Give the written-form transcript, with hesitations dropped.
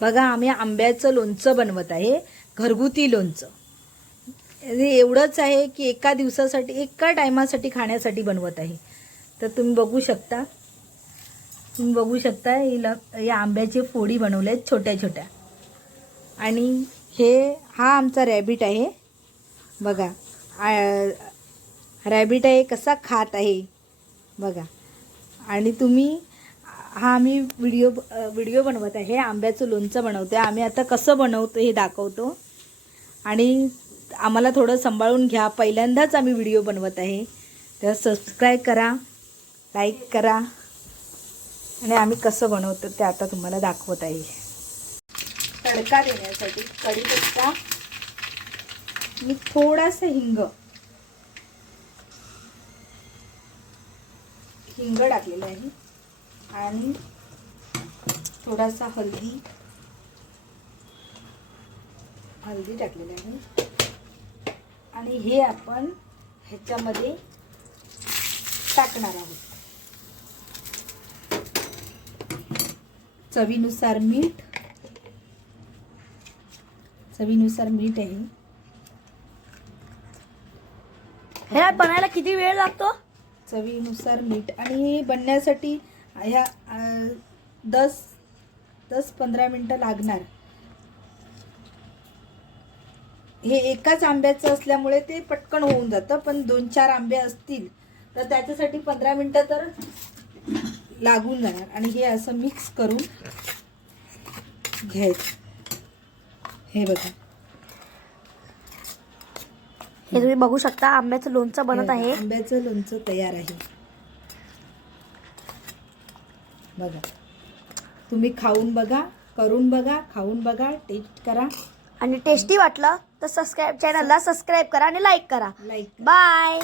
बघा आम्ही आंब्याचं लोणचं बनवत आहे, घरगुती लोणचं. हे एवढंच आहे की एका दिवसासाठी, एका टायमासाठी खाण्यासाठी बनवत आहे. तर तुम्ही बघू शकता, या आंब्याचे फोडी बनवले आहेत छोट्या छोट्या. आणि हा आमचा रॅबिट आहे बघा. रॅबिट आहे, कसा खात आहे बघा. आणि आम्ही व्हिडिओ बनवत आहे, आंब्याचं लोणचं बनवतो आहे. आम्ही आता कसं बनवतो हे दाखवतो. आणि आम्हाला थोडं सांभाळून घ्या, पहिल्यांदाच आम्ही व्हिडिओ बनवत आहे. तर सबस्क्राईब करा, लाईक करा. आणि आम्ही कसं बनवतो ते आता तुम्हाला दाखवत आहे. तडका देण्यासाठी कढीपत्ता, मी थोडासा हिंग टाकलेला आहे. आणि थोडासा हळदी टाकलेला आहे. आणि हे आपण ह्याच्यामध्ये टाकणार आहोत. चवीनुसार मीठ आहे. हे बनायला किती वेळ लागतो? चवीनुसार मीठ. आणि बनण्यासाठी ह्या 10-15 मिनटं लागणार. हे एकाच आंब्याचं असल्यामुळे ते पटकन होऊन जातं, पण 2-4 आंबे असतील तर त्याच्यासाठी 15 मिनटं तर लागून जाणार. आणि हे असं मिक्स करून घ्यायचं. हे बघा, हे तुम्ही बघू शकता आंब्याचं लोणचं बनत आहे. आंब्याचं लोणचं तयार आहे बघा. तुम्ही खाऊन बघा, करून बघा, खाऊन बघा, टेस्ट करा. आणि टेस्टी वाटलं तर चॅनलला सबस्क्राईब करा आणि लाईक करा. बाय.